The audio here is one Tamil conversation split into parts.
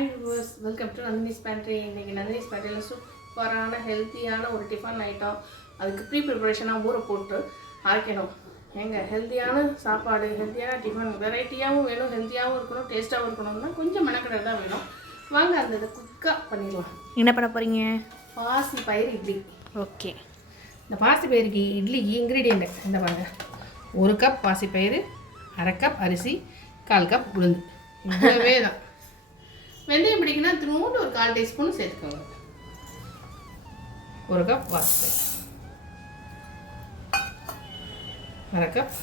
Hi viewers welcome to Nandini's pantry இன்றைக்கி நந்தினிஸ் பேண்ட்ரியில் சூப்பரான ஹெல்த்தியான ஒரு டிஃபன் ஐட்டம் அதுக்கு ப்ரீ ப்ரிப்பரேஷனாக ஊற போட்டு அரைக்கணும். ஏங்க ஹெல்த்தியான சாப்பாடு ஹெல்த்தியான டிஃபன் வெரைட்டியாகவும் வேணும் ஹெல்த்தியாகவும் இருக்கணும் டேஸ்ட்டாகவும் இருக்கணும்னா கொஞ்சம் மெனக்கடை தான் வேணும். வாங்க அந்த இதை குயிக்காக பண்ணிடலாம். என்ன பண்ண போகிறீங்க பாசி பயிர் இட்லி. ஓகே. இந்த பாசிப்பயிறுக்கு இட்லிக்கு இன்க்ரீடியண்ட் இந்த பாருங்க. ஒரு கப் பாசிப்பயிறு அரை கப் அரிசி கால் கப் உளுந்து. இவ்வளவே தான். வெந்தயம் பிடிக்குன்னா திரும்ப ஒரு கால் டீஸ்பூன் சேர்த்துக்கோங்க. ஒரு கப் வாசல் அரை கப்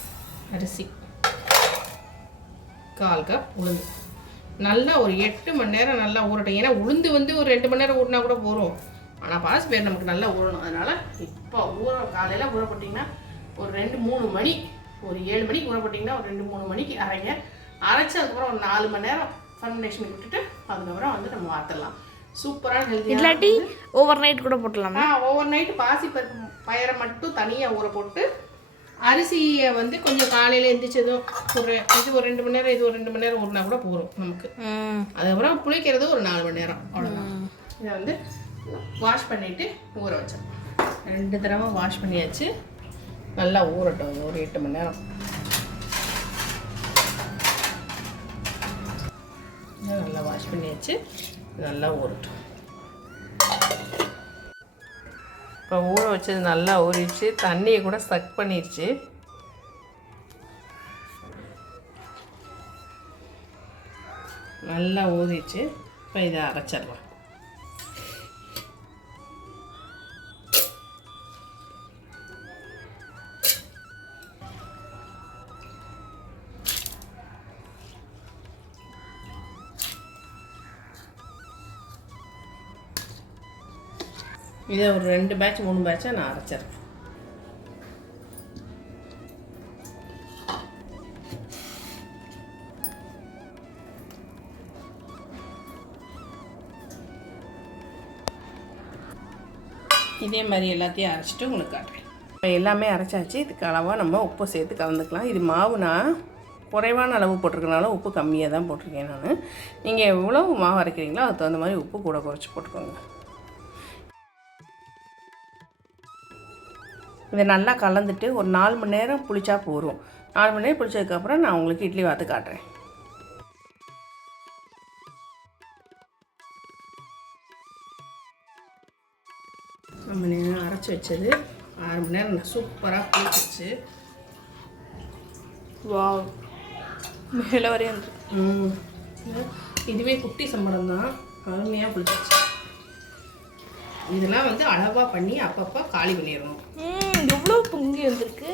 அரிசி. கால் கப் உளுந்து. நல்லா ஒரு எட்டு மணி நேரம் நல்லா ஊறட்டும். ஏன்னா உளுந்து வந்து ஒரு ரெண்டு மணி நேரம் ஊறினா கூட போகிறோம் ஆனால் பாசிப்பயிறு நமக்கு நல்லா ஊறணும். அதனால் இப்போ ஊற காலையில் ஊற போட்டிங்கன்னா ஒரு ரெண்டு மூணு மணி ஒரு ஏழு மணிக்கு ஊற போட்டிங்கன்னா ஒரு ரெண்டு மூணு மணிக்கு அரைங்க. அரைச்சதுக்கப்புறம் ஒரு நாலு மணி நேரம் ஃபர்மினேஷன் விட்டுட்டு அதுக்கப்புறம் வந்து நம்ம வாத்தலாம் சூப்பரான ஹெல்த்தி இல்லாட்டி ஓவர் நைட் கூட போட்டுடலாமா. ஆ ஓவர் நைட் பாசி பருப்பு பயிரை மட்டும் தனியாக ஊற போட்டு அரிசியை வந்து கொஞ்சம் காலையில் எந்திரிச்சதும் ஒரு இது ஒரு ரெண்டு மணி நேரம் இது ஒரு ரெண்டு மணி நேரம் ஊறினா கூட போதும் நமக்கு. அதுக்கப்புறம் புளிக்கிறது ஒரு நாலு மணி நேரம் அவ்வளோதான் இதை வந்து வாஷ் பண்ணிவிட்டு ஊற வச்சிடலாம். ரெண்டு தடவை வாஷ் பண்ணியாச்சு. நல்லா ஊறட்டும் ஒரு எட்டு மணி நேரம். நல்லா வாஷ் பண்ணியாச்சு. நல்லா ஊறட்டும். இப்போ ஊற வச்சது நல்லா ஊறிடுச்சு. தண்ணியை கூட சக் பண்ணிடுச்சு. நல்லா ஊறிடுச்சு. இப்போ இதை அரைச்சிடலாம். இதை ஒரு ரெண்டு பேட்ச் மூணு பேட்சாக நான் அரைச்சிருக்கேன் இதே மாதிரி எல்லாத்தையும் அரைச்சிட்டு உங்களுக்கு காட்டுறேன். இப்போ எல்லாமே அரைச்சாச்சு. இதுக்கு அளவாக நம்ம உப்பு சேர்த்து கலந்துக்கலாம். இது மாவுனா குறைவான அளவு போட்டிருக்கனால உப்பு கம்மியாக தான் போட்டிருக்கேன் நான். நீங்கள் எவ்வளோ மாவு அரைக்கிறீங்களோ அதுக்கு தகுந்த மாதிரி உப்பு கூட குறைச்சி போட்டுக்கோங்க. இதை நல்லா கலந்துட்டு ஒரு நாலு மணி நேரம் புளிச்சா போதும். நாலு மணி நேரம் புளிச்சதுக்கப்புறம் நான் உங்களுக்கு இட்லி வாத்து காட்டுறேன். நம்ம நேரம் அரைச்சி வச்சது. ஆறு மணி நேரம் சூப்பராக புளிச்சிச்சு வாவ். மேலே வரையும். இதுவே குட்டி சம்பளம் தான் அருமையாக புளிச்சிச்சு இதெல்லாம் வந்து அளவாக பண்ணி அப்பப்போ காலி பண்ணிடணும். எவ்வளோ பொங்கி வந்திருக்கு.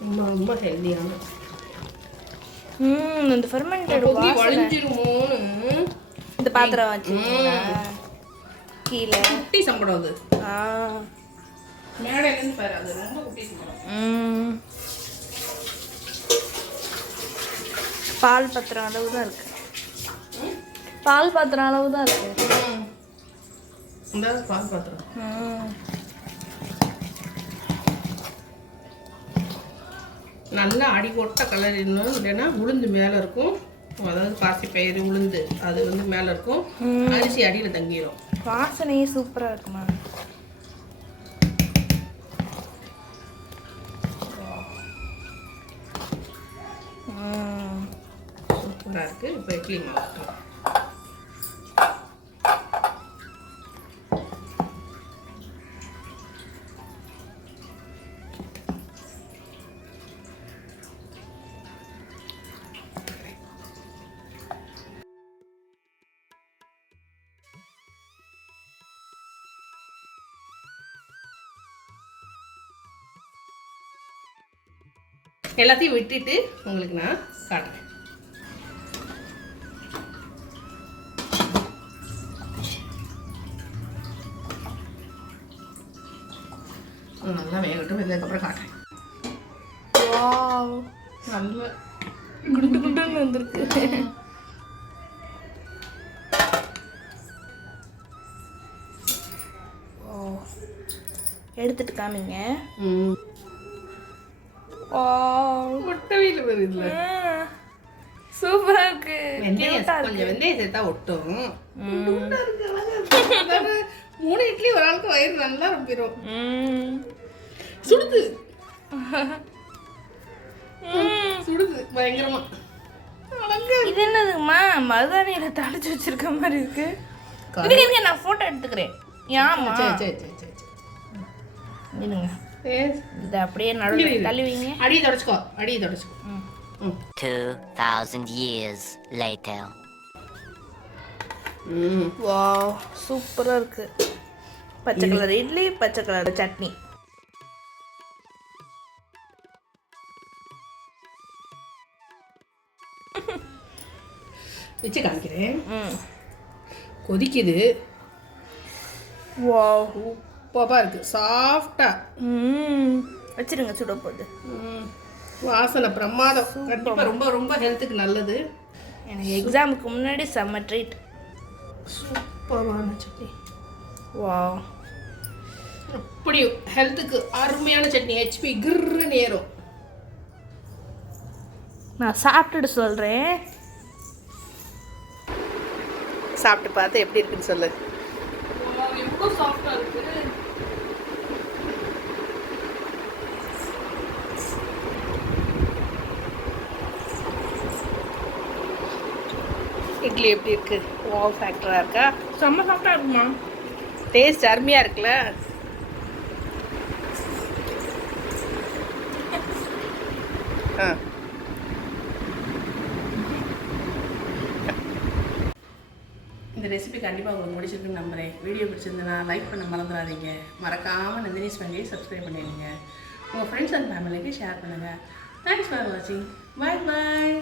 ரொம்ப ரொம்ப ஹெல்த்தியான. ம் இந்த ஃபெர்மெண்டட் வளைஞ்சிருமோன்னு இந்த பாத்திரம் வச்சுருக்கீங்களா? கீழே. குட்டி சம்பளம் அது. ஆ. மேடையிலேருந்து பாரு அது ரொம்ப குட்டி சம்பளம் ம். பால் பாத்திரம் அளவு தான் இருக்கு. பால் பாத்திரம் அளவு தான் இருக்கு. இந்த பால் பாத்திரம். நல்லா அடி கொட்ட கலர் இன்னும் இல்லைன்னா உளுந்து மேலே இருக்கும். அதாவது பாசி பயிறு உளுந்து அது வந்து மேலே இருக்கும். அரிசி அடியில் தங்கிடும் வாசனையே சூப்பராக இருக்குமா? சூப்பராக இருக்குது இப்போ இட்லி மாவு. எல்லாத்தையும் விட்டுட்டு உங்களுக்கு நான் காட்டுறேன். நல்லா வேகட்டும் வெந்ததுக்கப்புறம் காட்டுறேன். நல்ல குண்டு குண்டுன்னு வந்திருக்கு. எடுத்துட்டு காமிங்க. ம். வீட்டில் வருதுல Cute-ஆ இருக்கு. கொஞ்சம் வெந்தயம் சேர்த்தா ஒட்டும். மூணு இட்லி ஒரு ஆளுக்கு வயிறு நல்லா ரொம்பிடும் ம். சுடுது. சுடுது பயங்கரமா. இது என்னதுமா மருதாணியில தாளிச்சு வச்சிருக்க மாதிரி இருக்கு. இருங்க, நான் போட்டோ எடுத்துக்கிறேன்? ஏமா சரி சரி சரி சரி இதை அப்படியே நடுவில். தள்ளுவீங்க. அடியை தொடச்சிக்கோ. அடியை தொடச்சிக்கோ. ம். 2,000 years later. வா சூப்பராக இருக்கு. பச்சை கலர் இட்லி பச்சை கலர் சட்னி. வச்சு காமிக்கிறேன். கொதிக்குது. வா உப்பாப்பா இருக்கு. சாஃப்டா ம் வச்சிருங்க சுட போகுது வாசனை பிரமாதம். கண்டிப்பா ரொம்ப ரொம்ப ஹெல்த்துக்கு நல்லது. எனக்கு எக்ஸாமுக்கு முன்னாடி செம்ம ட்ரீட் சூப்பரான சட்னி. வா அப்படி ஹெல்த்துக்கு அருமையான சட்னி. ஹெச்பி கிர்ன்னு ஏறும். நான் சாப்பிட்டுட்டு சொல்கிறேன் சாப்பிட்டு பார்த்து எப்படி இருக்குன்னு சொல்லு. எவ்வளோ சாஃப்டாக இருக்கு. இட்லி எப்படி இருக்கு? ஓ ஃபேக்டரா இருக்கா? செம்ம சாஃப்டாக இருக்குமா? டேஸ்ட் அருமையா இருக்குல்ல. ஆ. இந்த ரெசிபி கண்டிப்பாக உங்களுக்கு பிடிச்சிருக்குன்னு நம்புகிறேன் வீடியோ பிடிச்சிருந்தனா லைக் பண்ண மறந்துடாதீங்க மறக்காமல் நந்தினி ஸ்பெண்டியை சப்ஸ்கிரைப் பண்ணிடுங்க. உங்கள் ஃப்ரெண்ட்ஸ் அண்ட் ஃபேமிலிக்கு ஷேர் பண்ணுங்கள் தேங்க்ஸ் ஃபார் வாட்சிங் பாய் பாய்